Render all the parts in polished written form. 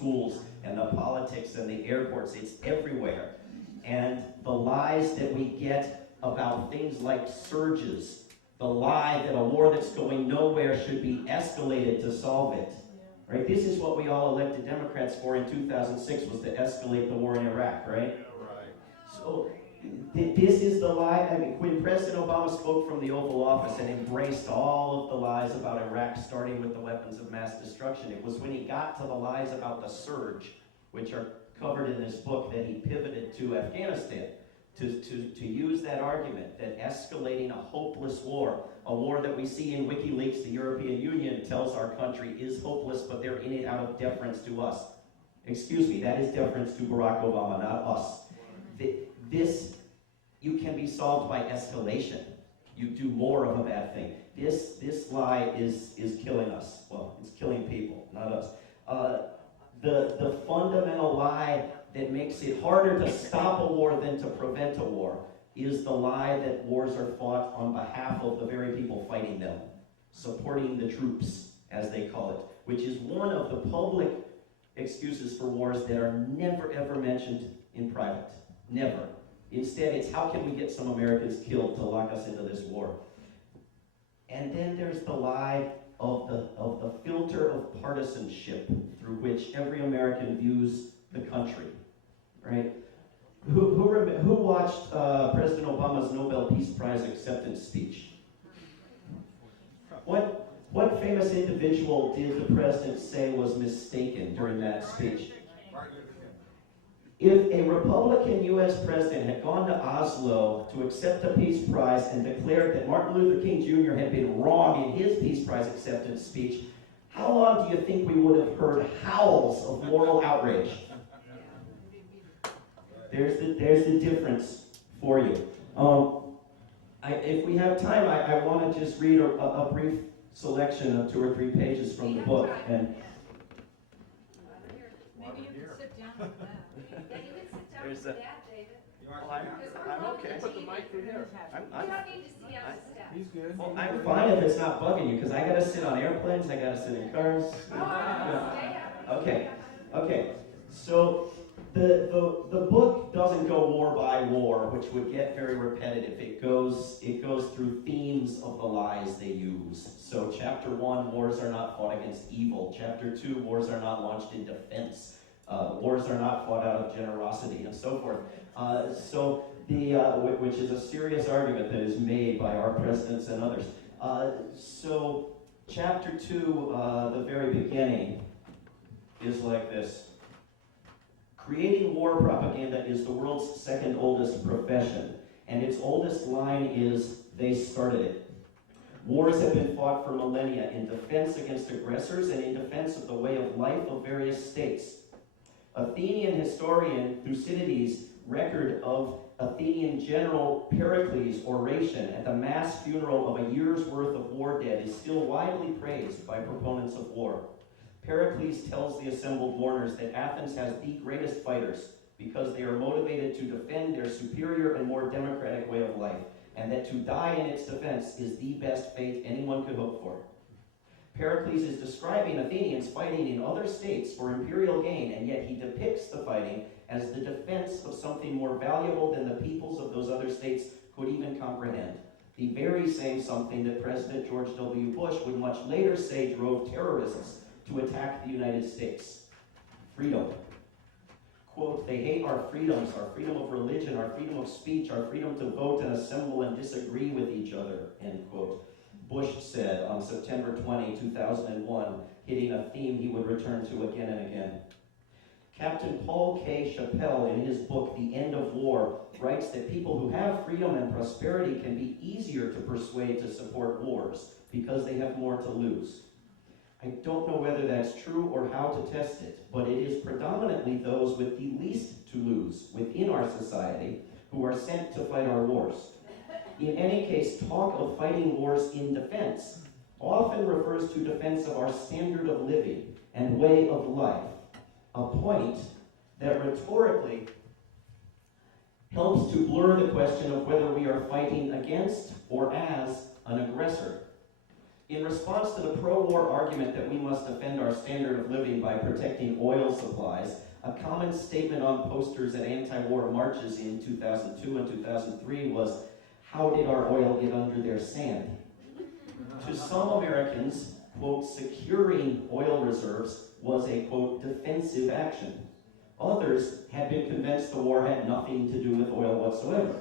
schools and the politics and the airports. It's everywhere. And the lies that we get about things like surges, the lie that a war that's going nowhere should be escalated to solve it. Right? This is what we all elected Democrats for in 2006, was to escalate the war in Iraq, right? So this is the lie. I mean, when President Obama spoke from the Oval Office and embraced all of the lies about Iraq, starting with the weapons of mass destruction, it was when he got to the lies about the surge, which are covered in this book, that he pivoted to Afghanistan to use that argument that escalating a hopeless war, a war that we see in WikiLeaks, the European Union tells our country is hopeless, but they're in it out of deference to us. Excuse me, that is deference to Barack Obama, not us. This, you can be solved by escalation. You do more of a bad thing. This lie is killing us. Well, it's killing people, not us. The fundamental lie that makes it harder to stop a war than to prevent a war is the lie that wars are fought on behalf of the very people fighting them, supporting the troops, as they call it, which is one of the public excuses for wars that are never ever mentioned in private. Never. Instead, it's how can we get some Americans killed to lock us into this war? And then there's the lie of the filter of partisanship through which every American views the country, right? Who watched President Obama's Nobel Peace Prize acceptance speech? What famous individual did the president say was mistaken during that speech? If a Republican U.S. president had gone to Oslo to accept a Peace Prize and declared that Martin Luther King Jr. had been wrong in his Peace Prize acceptance speech, how long do you think we would have heard howls of moral outrage? There's the difference for you. If we have time, I want to just read a brief selection of 2 or 3 pages from the book. And maybe you can sit down with that. Yeah, you can sit down There's with a- that, David. I'm okay. Put the mic through here. You don't need to see on the steps. He's good. Well, I'm fine if it's not bugging you, because I gotta sit on airplanes, I gotta sit in cars. Okay. So the book doesn't go war by war, which would get very repetitive. It goes through themes of the lies they use. So chapter 1, wars are not fought against evil. Chapter 2, wars are not launched in defense. Wars are not fought out of generosity, and so forth. Which is a serious argument that is made by our presidents and others. So chapter 2, the very beginning, is like this. Creating war propaganda is the world's second oldest profession, and its oldest line is, they started it. Wars have been fought for millennia in defense against aggressors and in defense of the way of life of various states. Athenian historian Thucydides' record of Athenian general Pericles' oration at the mass funeral of a year's worth of war dead is still widely praised by proponents of war. Pericles tells the assembled mourners that Athens has the greatest fighters because they are motivated to defend their superior and more democratic way of life, and that to die in its defense is the best fate anyone could hope for. Pericles is describing Athenians fighting in other states for imperial gain, and yet he depicts the fighting as the defense of something more valuable than the peoples of those other states could even comprehend. The very same something that President George W. Bush would much later say drove terrorists to attack the United States. Freedom. Quote, they hate our freedoms, our freedom of religion, our freedom of speech, our freedom to vote and assemble and disagree with each other, end quote. Bush said on September 20, 2001, hitting a theme he would return to again and again. Captain Paul K. Chappell, in his book, The End of War, writes that people who have freedom and prosperity can be easier to persuade to support wars because they have more to lose. I don't know whether that's true or how to test it, but it is predominantly those with the least to lose within our society who are sent to fight our wars. In any case, talk of fighting wars in defense often refers to defense of our standard of living and way of life, a point that rhetorically helps to blur the question of whether we are fighting against or as an aggressor. In response to the pro-war argument that we must defend our standard of living by protecting oil supplies, a common statement on posters at anti-war marches in 2002 and 2003 was, "How did our oil get under their sand?" To some Americans, quote, securing oil reserves was a, quote, defensive action. Others had been convinced the war had nothing to do with oil whatsoever.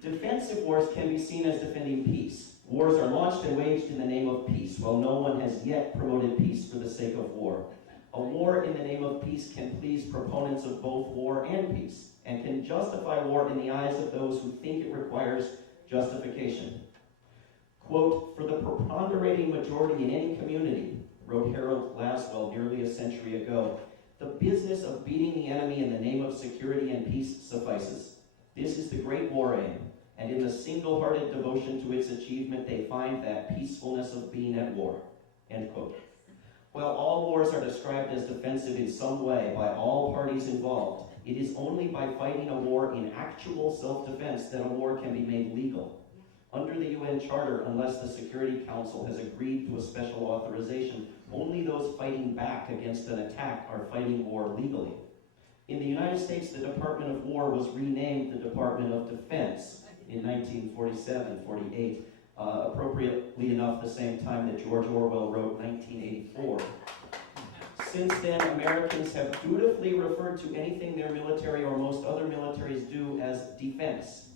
Defensive wars can be seen as defending peace. Wars are launched and waged in the name of peace, while no one has yet promoted peace for the sake of war. A war in the name of peace can please proponents of both war and peace, and can justify war in the eyes of those who think it requires justification. Quote, "For the preponderating majority in any community," wrote Harold Laswell nearly a century ago, "the business of beating the enemy in the name of security and peace suffices. This is the great war aim, and in the single-hearted devotion to its achievement they find that peacefulness of being at war." End quote. While all wars are described as defensive in some way by all parties involved, it is only by fighting a war in actual self-defense that a war can be made legal. Under the UN Charter, unless the Security Council has agreed to a special authorization, only those fighting back against an attack are fighting war legally. In the United States, the Department of War was renamed the Department of Defense in 1947-48, appropriately enough the same time that George Orwell wrote 1984. Since then, Americans have dutifully referred to anything their military or most other militaries do as defense.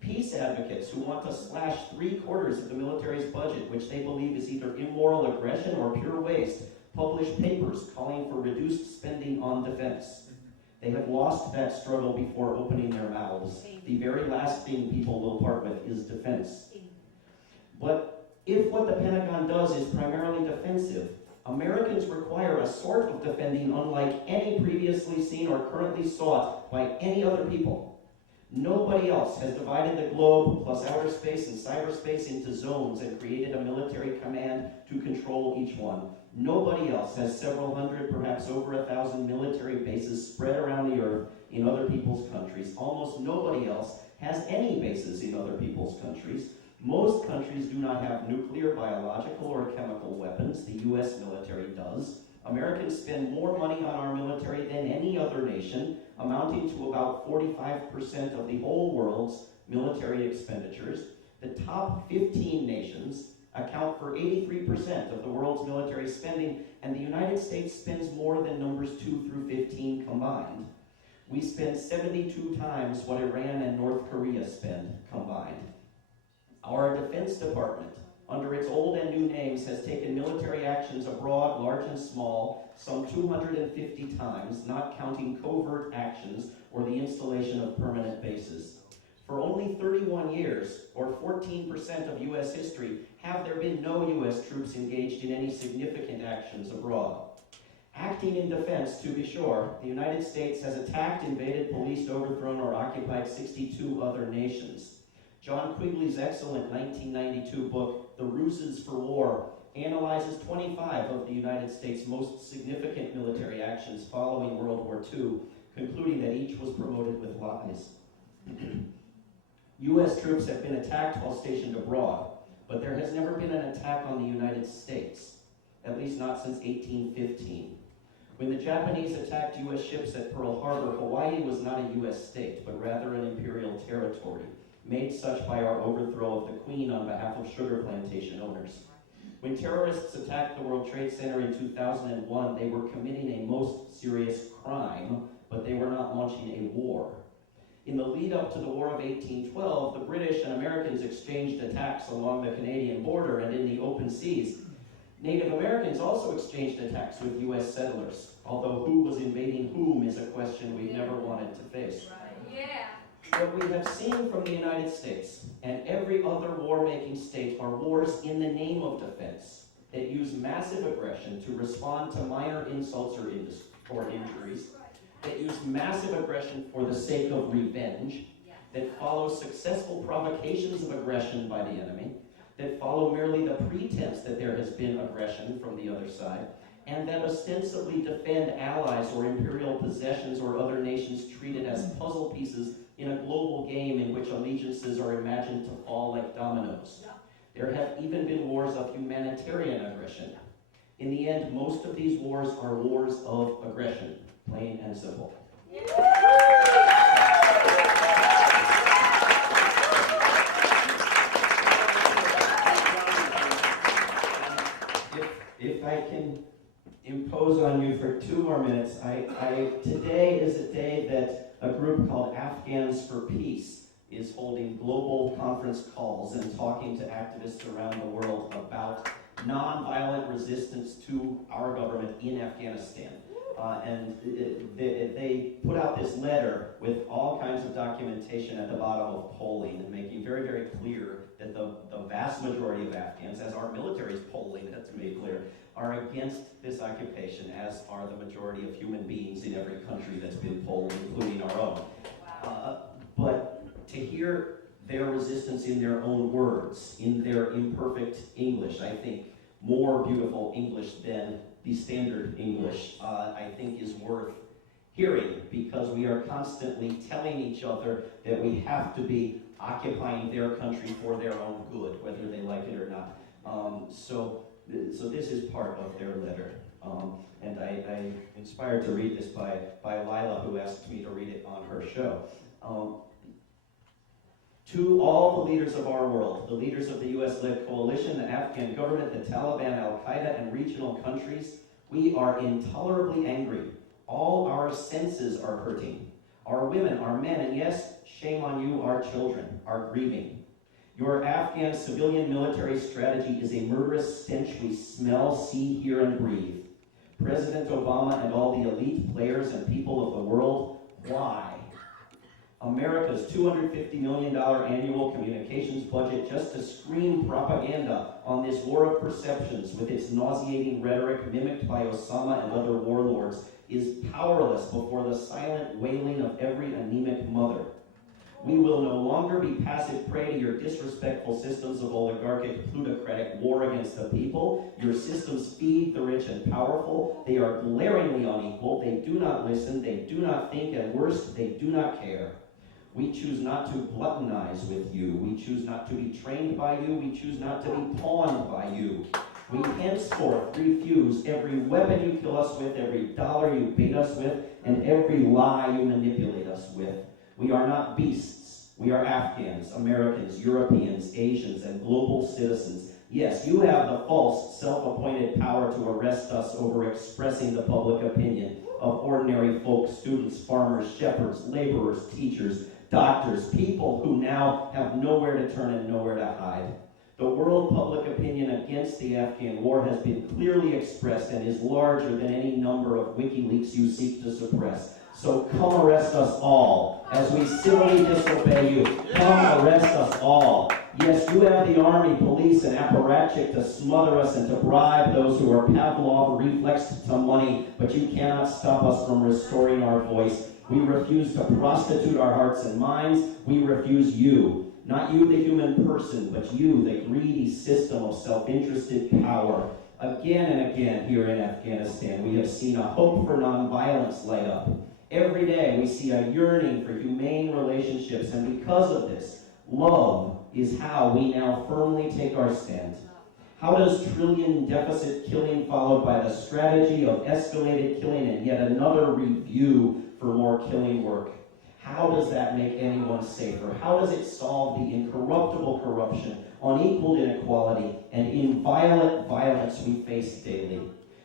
Peace advocates who want to slash 3/4 of the military's budget, which they believe is either immoral aggression or pure waste, publish papers calling for reduced spending on defense. They have lost that struggle before opening their mouths. The very last thing people will part with is defense. But if what the Pentagon does is primarily defensive, Americans require a sort of defending unlike any previously seen or currently sought by any other people. Nobody else has divided the globe, plus outer space and cyberspace, into zones and created a military command to control each one. Nobody else has several hundred, perhaps over 1,000 military bases spread around the earth in other people's countries. Almost nobody else has any bases in other people's countries. Most countries do not have nuclear, biological, or chemical weapons. The U.S. military does. Americans spend more money on our military than any other nation, amounting to about 45% of the whole world's military expenditures. The top 15 nations account for 83% of the world's military spending, and the United States spends more than numbers 2 through 15 combined. We spend 72 times what Iran and North Korea spend combined. Our Defense Department, under its old and new names, has taken military actions abroad, large and small, some 250 times, not counting covert actions or the installation of permanent bases. For only 31 years, or 14% of U.S. history, have there been no U.S. troops engaged in any significant actions abroad. Acting in defense, to be sure, the United States has attacked, invaded, policed, overthrown, or occupied 62 other nations. John Quigley's excellent 1992 book, The Ruses for War, analyzes 25 of the United States' most significant military actions following World War II, concluding that each was promoted with lies. U.S. troops have been attacked while stationed abroad, but there has never been an attack on the United States, at least not since 1815. When the Japanese attacked U.S. ships at Pearl Harbor, Hawaii was not a U.S. state, but rather an imperial territory, made such by our overthrow of the Queen on behalf of sugar plantation owners. When terrorists attacked the World Trade Center in 2001, they were committing a most serious crime, but they were not launching a war. In the lead up to the War of 1812, the British and Americans exchanged attacks along the Canadian border and in the open seas. Native Americans also exchanged attacks with U.S. settlers, although who was invading whom is a question we've never wanted to face. Yeah. What we have seen from the United States and every other war-making state are wars in the name of defense that use massive aggression to respond to minor insults or injuries, that use massive aggression for the sake of revenge, that follow successful provocations of aggression by the enemy, that follow merely the pretense that there has been aggression from the other side, and that ostensibly defend allies or imperial possessions or other nations treated as puzzle pieces in a global game in which allegiances are imagined to fall like dominoes. There have even been wars of humanitarian aggression. In the end, most of these wars are wars of aggression, plain and simple. If I can impose on you for 2 more minutes, today is a day that a group called Afghans for Peace is holding global conference calls and talking to activists around the world about nonviolent resistance to our government in Afghanistan. And they put out this letter with all kinds of documentation at the bottom of polling and making very, very clear that the vast majority of Afghans, as our military's polling has made clear, are against this occupation, as are the majority of human beings in every country that's been polled, including our own. But to hear their resistance in their own words, in their imperfect English, I think more beautiful English than the standard English, I think is worth hearing, because we are constantly telling each other that we have to be occupying their country for their own good, whether they like it or not. So this is part of their letter. And I inspired to read this by Lila, who asked me to read it on her show. To all the leaders of our world, the leaders of the US-led coalition, the Afghan government, the Taliban, Al-Qaeda, and regional countries, we are intolerably angry. All our senses are hurting. Our women, our men, and yes, shame on you, our children, are grieving. Your Afghan civilian military strategy is a murderous stench we smell, see, hear, and breathe. President Obama and all the elite players and people of the world, why? America's $250 million annual communications budget just to scream propaganda on this war of perceptions with its nauseating rhetoric mimicked by Osama and other warlords is powerless before the silent wailing of every anemic mother. We will no longer be passive prey to your disrespectful systems of oligarchic, plutocratic war against the people. Your systems feed the rich and powerful. They are glaringly unequal. They do not listen. They do not think. And worse, they do not care. We choose not to gluttonize with you. We choose not to be trained by you. We choose not to be pawned by you. We henceforth refuse every weapon you kill us with, every dollar you bait us with, and every lie you manipulate us with. We are not beasts. We are Afghans, Americans, Europeans, Asians, and global citizens. Yes, you have the false, self-appointed power to arrest us over expressing the public opinion of ordinary folk, students, farmers, shepherds, laborers, teachers, doctors, people who now have nowhere to turn and nowhere to hide. The world public opinion against the Afghan war has been clearly expressed and is larger than any number of WikiLeaks you seek to suppress. So come arrest us all as we civilly disobey you. Come arrest us all. Yes, you have the army, police, and apparatchik to smother us and to bribe those who are Pavlov reflexed to money, but you cannot stop us from restoring our voice. We refuse to prostitute our hearts and minds. We refuse you. Not you, the human person, but you, the greedy system of self-interested power. Again and again here in Afghanistan, we have seen a hope for nonviolence light up. Every day we see a yearning for humane relationships, and because of this, love is how we now firmly take our stand. How does trillion deficit killing followed by the strategy of escalated killing and yet another review for more killing work? How does that make anyone safer? How does it solve the incorruptible corruption, unequaled inequality, and inviolate violence we face daily?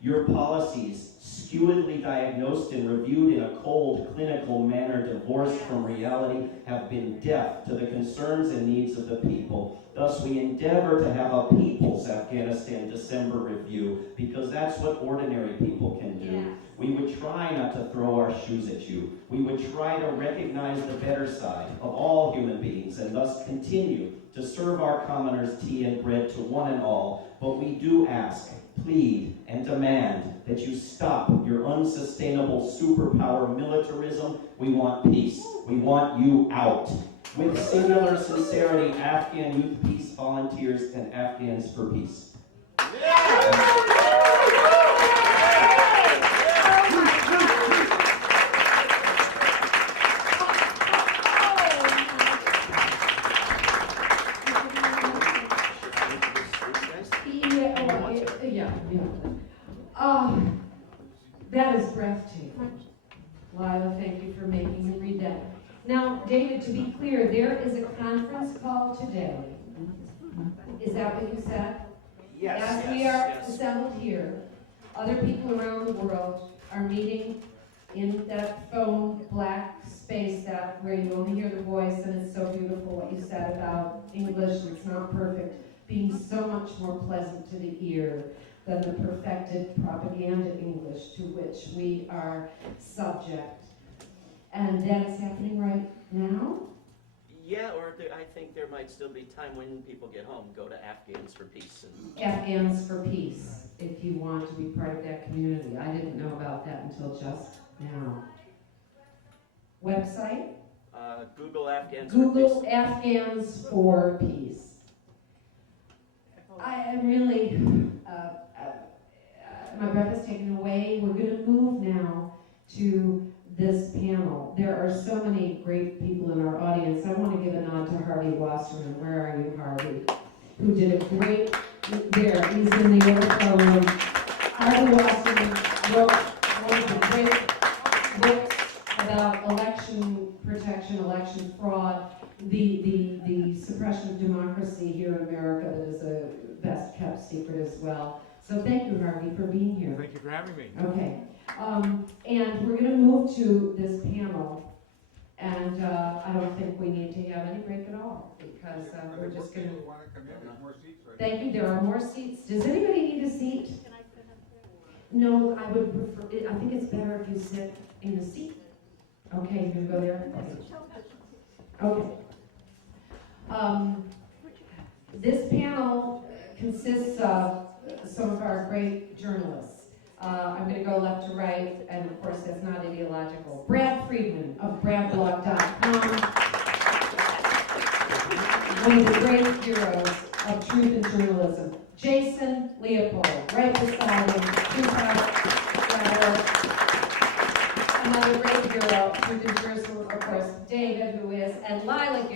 Your policies, skewedly diagnosed and reviewed in a cold, clinical manner divorced from reality, have been deaf to the concerns and needs of the people. Thus, we endeavor to have a People's Afghanistan December review, because that's what ordinary people can do. Yes. We would try not to throw our shoes at you. We would try to recognize the better side of all human beings, and thus continue to serve our commoners tea and bread to one and all. But we do ask, plead, and demand that you stop your unsustainable superpower militarism. We want peace. We want you out. With singular sincerity, Afghan Youth Peace Volunteers and Afghans for Peace. draft tape. Lila, thank you for making me read that. Now, David, to be clear, there is a conference call today. Is that what you said? Yes, As we yes, are yes. assembled here, other people around the world are meeting in that phone black space that where you only hear the voice, and it's so beautiful what you said about English, and it's not perfect, being so much more pleasant to the ear than the perfected propaganda English to which we are subject. And that is happening right now? Yeah, or I think there might still be time when people get home, go to Afghans for Peace. And Afghans for Peace, if you want to be part of that community. I didn't know about that until just now. Website? Google Afghans for Google Peace. Afghans for Peace. I am really, my breath is taken away. We're going to move now to this panel. There are so many great people in our audience. I want to give a nod to Harvey Wasserman. Where are you, Harvey? Who did a great, there, he's in the overflow room. Harvey Wasserman wrote one of the great books about election protection, election fraud, the suppression of democracy here in America that is a best kept secret as well. So thank you, Harvey, for being here. Thank you for having me. Okay, and we're going to move to this panel, and I don't think we need to have any break at all, because we're just going to... Thank you, there are more seats. Does anybody need a seat? No, I would prefer, I think it's better if you sit in a seat. Okay, you're going to go there? Okay. This panel consists of some of our great journalists. I'm going to go left to right, and of course that's not ideological. Brad Friedman of BradBlog.com, one of the great heroes of truth and journalism. Jason Leopold, right beside him, another great hero of truth and journalism, of course, David, who is, and Lila Garrett.